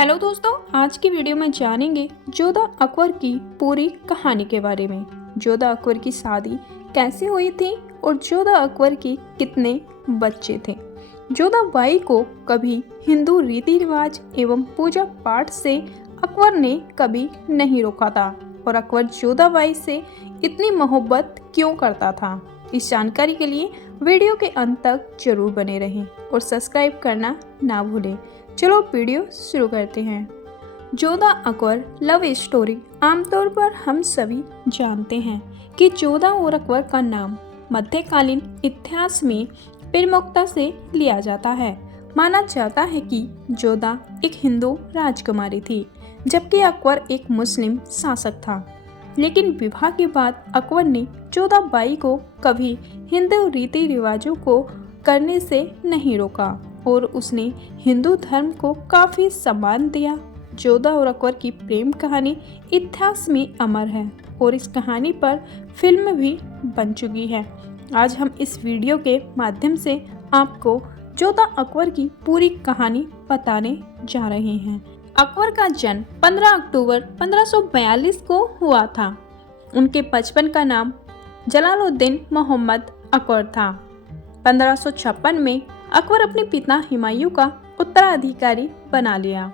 Hello दोस्तों, आज की वीडियो में जानेंगे जोधा अकबर की पूरी कहानी के बारे में। जोधा अकबर की शादी कैसे हुई थी और जोधा अकबर के कितने बच्चे थे। जोधा बाई को कभी हिंदू रीति रिवाज एवं पूजा पाठ से अकबर ने कभी नहीं रोका था और अकबर जोधा बाई से इतनी मोहब्बत क्यों करता था। इस जानकारी के लिए वीडियो के अंत तक जरूर बने रहें और सब्सक्राइब करना ना भूलें। चलो वीडियो शुरू करते हैं। Jodha Akbar love story. आमतौर पर हम सभी जानते हैं कि जोधा और अकबर का नाम मध्यकालीन इतिहास में प्रमुखता से लिया जाता है। माना जाता है कि जोधा एक हिंदू राजकुमारी थी, जबकि अकबर एक मुस्लिम शासक था। लेकिन विवाह के बाद अकबर ने जोधा बाई को कभी हिंदू रीति रिवाजों को करने से नहीं रोका और उसने हिंदू धर्म को काफी सम्मान दिया। जोधा और अकबर की प्रेम कहानी इतिहास में अमर है और इस कहानी पर फिल्म भी बन चुकी है। आज हम इस वीडियो के माध्यम से आपको जोधा अकबर की पूरी कहानी बताने जा रहे हैं। अकबर का जन्म 15 अक्टूबर 1542 को हुआ था। उनके बचपन का नाम जलालुद्दीन मोहम्मद अकबर था। 1556 में अकबर अपने पिता हुमायूं का उत्तराधिकारी बना लिया।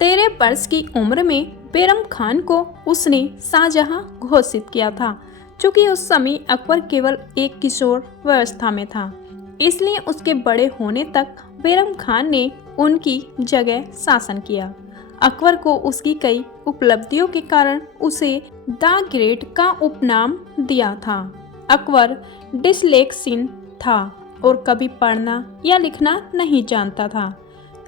13 वर्ष की उम्र में बैरम खान को उसने शाहजहां घोषित किया था। चूँकि उस समय अकबर केवल एक किशोर अवस्था में था, इसलिए उसके बड़े होने तक बैरम खान ने उनकी जगह शासन किया। अकबर को उसकी कई उपलब्धियों के कारण उसे द ग्रेट का उपनाम दिया था। अकबर डिसलेक्सिक था और कभी पढ़ना या लिखना नहीं जानता था।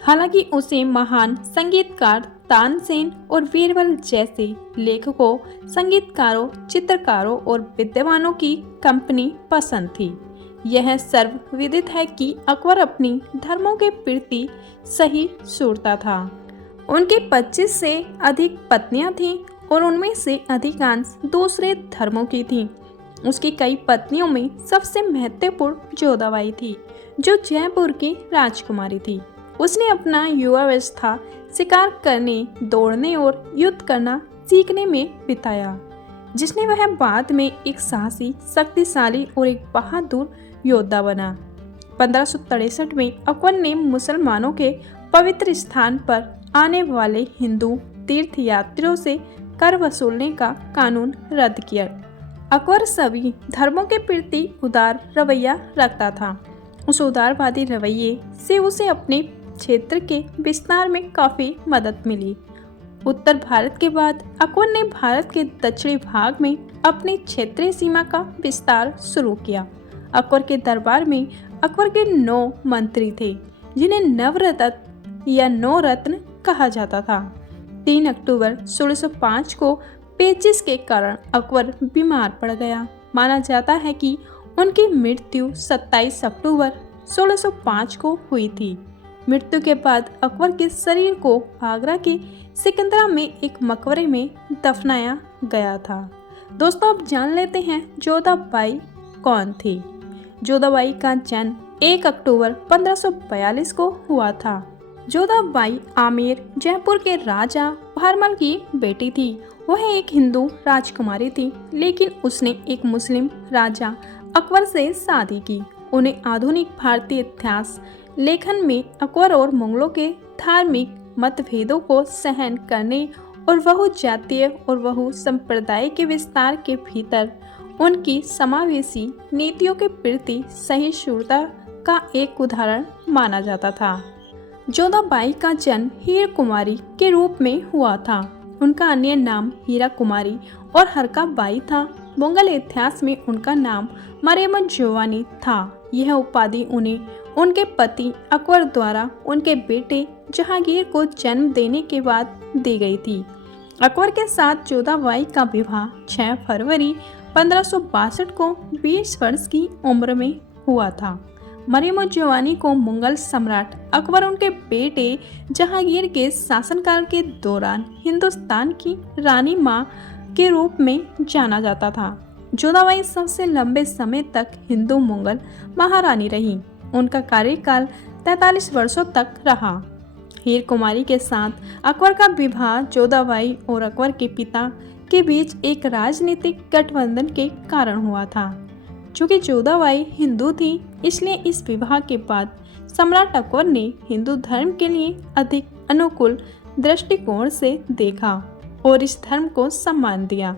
हालांकि उसे महान संगीतकार तानसेन और बीरबल जैसे लेखकों, संगीतकारों, चित्रकारों और विद्वानों की कंपनी पसंद थी। यह सर्वविदित है कि अकबर अपनी धर्मों के प्रति सही सूरता था। उनके 25 से अधिक पत्नियां थीं और उनमें से अधिकांश दूसरे धर्मों की थीं। उसकी कई पत्नियों में सबसे महत्वपूर्ण जोधा बाई थी, जो जयपुर की राजकुमारी थी। उसने अपना युवावस्था शिकार करने, दौड़ने और युद्ध करना सीखने में बिताया, जिसने वह बाद में एक साहसी, शक्तिशाली और एक बहादुर योद्धा बना। 1563 में अकबर ने मुसलमानों के पवित्र स्थान पर आने वाले हिंदू तीर्थयात्रियों से कर वसूलने का कानून रद्द किया। अकबर सभी धर्मों के प्रति उदार रवैया रखता था। उस उदारवादी रवैये से उसे अपने क्षेत्र के विस्तार में काफी मदद मिली। उत्तर भारत के बाद अकबर ने भारत के दक्षिणी भाग में अपनी क्षेत्रीय सीमा का विस्तार शुरू किया। अकबर के दरबार में अकबर के 9 मंत्री थे, जिन्हें नवरत्न या 9 रत्न कहा जाता था। 3 अक्टूबर 1605 को पेचिश के कारण अकबर बीमार पड़ गया। माना जाता है कि उनकी मृत्यु 27 अक्टूबर 1605 को हुई थी। मृत्यु के बाद अकबर के शरीर को आगरा के सिकंदरा में एक मकबरे में दफनाया गया था। दोस्तों, अब जान लेते हैं जोधा बाई कौन थी। जोधा बाई का जन्म 1 अक्टूबर 1542 को हुआ था। जोधा बाई आमेर जयपुर के राजा भरमल की बेटी थी। वह एक हिंदू राजकुमारी थी, लेकिन उसने एक मुस्लिम राजा अकबर से शादी की। उन्हें आधुनिक भारतीय इतिहास लेखन में अकबर और मुगलों के धार्मिक मतभेदों को सहन करने और बहुजातीय और बहु संप्रदाय के विस्तार के भीतर उनकी समावेशी नीतियों के प्रति सहिष्णुता का एक उदाहरण माना जाता था। जोधा बाई का जन्म हीर कुमारी के रूप में हुआ था। उनका अन्य नाम हीरा कुमारी और हरका बाई था। मुगल इतिहास में उनका नाम मरियम जवानी था। यह उपाधि उन्हें उनके पति अकबर द्वारा उनके बेटे जहांगीर को जन्म देने के बाद दी गई थी। अकबर के साथ जोधा बाई का विवाह 6 फरवरी 1562 को 20 वर्ष की उम्र में हुआ था। मरियम जवानी को मुगल सम्राट अकबर उनके बेटे जहांगीर के शासनकाल के दौरान हिंदुस्तान की रानी माँ के रूप में जाना जाता था। जोधा बाई सबसे लंबे समय तक हिंदू मुगल महारानी रही। उनका कार्यकाल 43 वर्षों तक रहा। हीर कुमारी के साथ अकबर का विवाह जोधाबाई और अकबर के पिता के बीच एक राजनीतिक गठबंधन के कारण हुआ था। चूँकि जोधाबाई हिंदू थी, इसलिए इस विवाह के बाद सम्राट अकबर ने हिंदू धर्म के लिए अधिक अनुकूल दृष्टिकोण से देखा और इस धर्म को सम्मान दिया।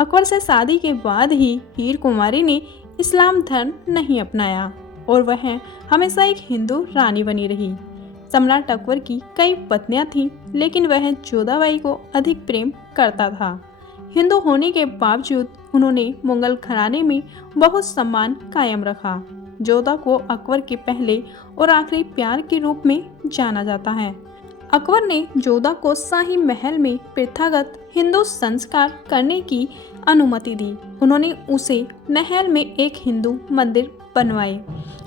अकबर से शादी के बाद ही हीर कुमारी ने इस्लाम धर्म नहीं अपनाया और वह हमेशा एक हिंदू रानी बनी रही। सम्राट अकबर की कई पत्नियां थीं, लेकिन वह जोधाबाई को अधिक प्रेम करता था। हिंदू होने के बावजूद उन्होंने मुगल घराने में बहुत सम्मान कायम रखा। जोधा को अकबर के पहले और आखिरी प्यार के रूप में जाना जाता है। अकबर ने जोधा को शाही महल में प्रथागत हिंदू संस्कार करने की अनुमति दी। उन्होंने उसे महल में एक हिंदू मंदिर बनवाए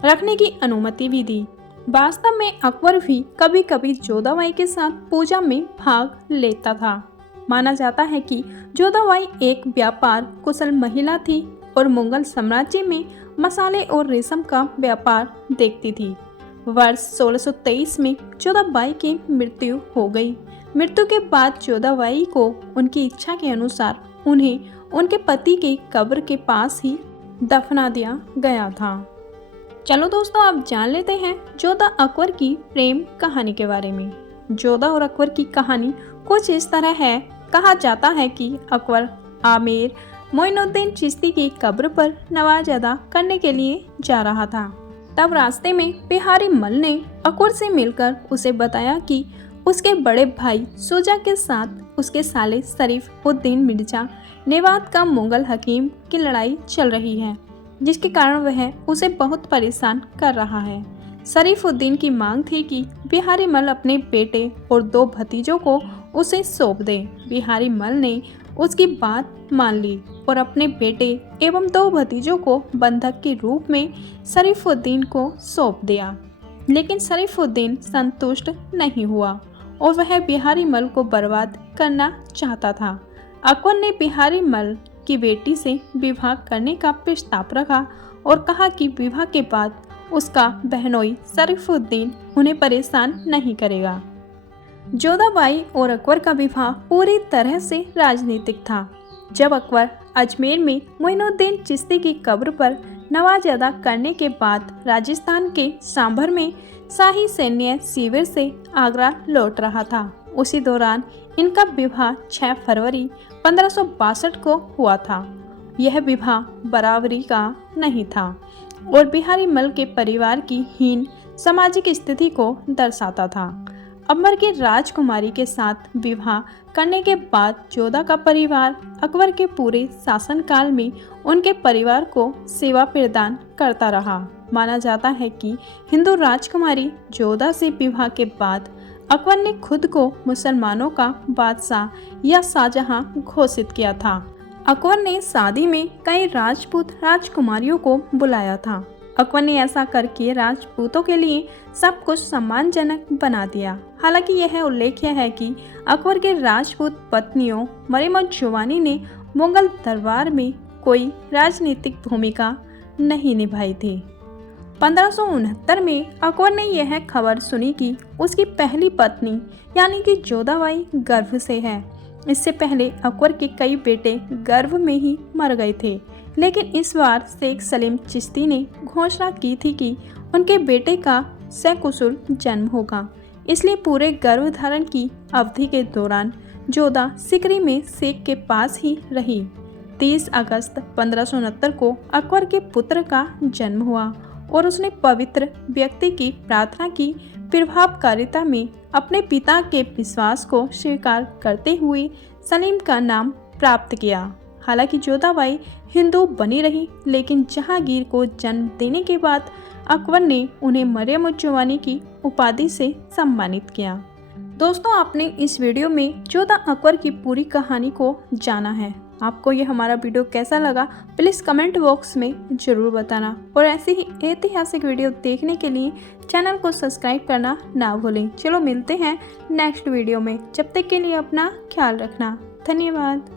रखने की अनुमति भी दी। वास्तव में अकबर भी कभी कभी जोधाबाई के साथ पूजा में भाग लेता था। माना जाता है कि जोधाबाई एक व्यापार कुशल महिला थी और मुगल साम्राज्य में मसाले और रेशम का व्यापार देखती थी। वर्ष 1623 में जोधाबाई की मृत्यु हो गई। मृत्यु के बाद जोधाबाई को उनकी इच्छा के अनुसार उन्हें उनके पति की कब्र के पास ही दफना दिया गया था। चलो दोस्तों, आप जान लेते हैं जोधा अकबर की प्रेम कहानी के बारे में। जोधा और अकबर की कहानी कुछ इस तरह है। कहा जाता है कि अकबर आमेर मोइनुद्दीन चिश्ती की कब्र पर नवाज अदा करने के लिए जा रहा था। तब रास्ते में बिहारी मल ने अकबर से मिलकर उसे बताया कि उसके बड़े भाई शुजा के साथ उसके साले शरीफ उद्दीन मिर्जा नेवात का मुगल हकीम की लड़ाई चल रही है, जिसके कारण वह उसे बहुत परेशान कर रहा है। शरीफ उद्दीन की मांग थी कि बिहारी मल अपने बेटे और 2 भतीजों को उसे सौंप दे। बिहारी मल ने उसकी बात मान ली और अपने बेटे एवं 2 भतीजों को बंधक के रूप में शरीफुद्दीन को सौंप दिया। लेकिन शरीफुद्दीन संतुष्ट नहीं हुआ और वह बिहारी मल को बर्बाद करना चाहता था। अकबर ने बिहारी मल की बेटी से विवाह करने का प्रस्ताव रखा और कहा कि विवाह के बाद उसका बहनोई शरीफुद्दीन उन्हें परेशान नहीं करेगा। जोधाबाई और अकबर का विवाह पूरी तरह से राजनीतिक था। जब अकबर अजमेर में मोइनुद्दीन चिश्ती की कब्र पर नवाज अदा करने के बाद राजस्थान के सांभर में शाही सैन्य शिविर से आगरा लौट रहा था, उसी दौरान इनका विवाह 6 फरवरी 1562 को हुआ था। यह विवाह बराबरी का नहीं था और बिहारी मल के परिवार की हीन सामाजिक स्थिति को दर्शाता था। अकबर की राजकुमारी के साथ विवाह करने के बाद जोधा का परिवार अकबर के पूरे शासनकाल में उनके परिवार को सेवा प्रदान करता रहा। माना जाता है कि हिंदू राजकुमारी जोधा से विवाह के बाद अकबर ने खुद को मुसलमानों का बादशाह या शाहजहां घोषित किया था। अकबर ने शादी में कई राजपूत राजकुमारियों को बुलाया था। अकबर ने ऐसा करके राजपूतों के लिए सब कुछ सम्मानजनक बना दिया। हालांकि यह उल्लेख्य है कि अकबर के राजपूत पत्नियों मरियम-उज़-ज़मानी ने मुगल दरबार में कोई राजनीतिक भूमिका नहीं निभाई थी। 1569 में अकबर ने यह खबर सुनी कि उसकी पहली पत्नी यानी कि जोधाबाई गर्भ से है। इससे पहले अकबर के कई बेटे गर्भ में ही मर गए थे, लेकिन इस बार शेख सलीम चिश्ती ने घोषणा की थी कि उनके बेटे का सकुशल जन्म होगा। इसलिए पूरे गर्भधारण की अवधि के दौरान जोधा सिकरी में शेख के पास ही रही। 30 अगस्त 1569 को अकबर के पुत्र का जन्म हुआ और उसने पवित्र व्यक्ति की प्रार्थना की प्रभावकारिता में अपने पिता के विश्वास को स्वीकार करते हुए सलीम का नाम प्राप्त किया। हालांकि जोधाबाई हिंदू बनी रही, लेकिन जहांगीर को जन्म देने के बाद अकबर ने उन्हें मरियम-उज़-ज़मानी की उपाधि से सम्मानित किया। दोस्तों, आपने इस वीडियो में जोधा अकबर की पूरी कहानी को जाना है। आपको ये हमारा वीडियो कैसा लगा प्लीज़ कमेंट बॉक्स में ज़रूर बताना और ऐसे ही ऐतिहासिक वीडियो देखने के लिए चैनल को सब्सक्राइब करना ना भूलें। चलो मिलते हैं नेक्स्ट वीडियो में, जब तक के लिए अपना ख्याल रखना। धन्यवाद।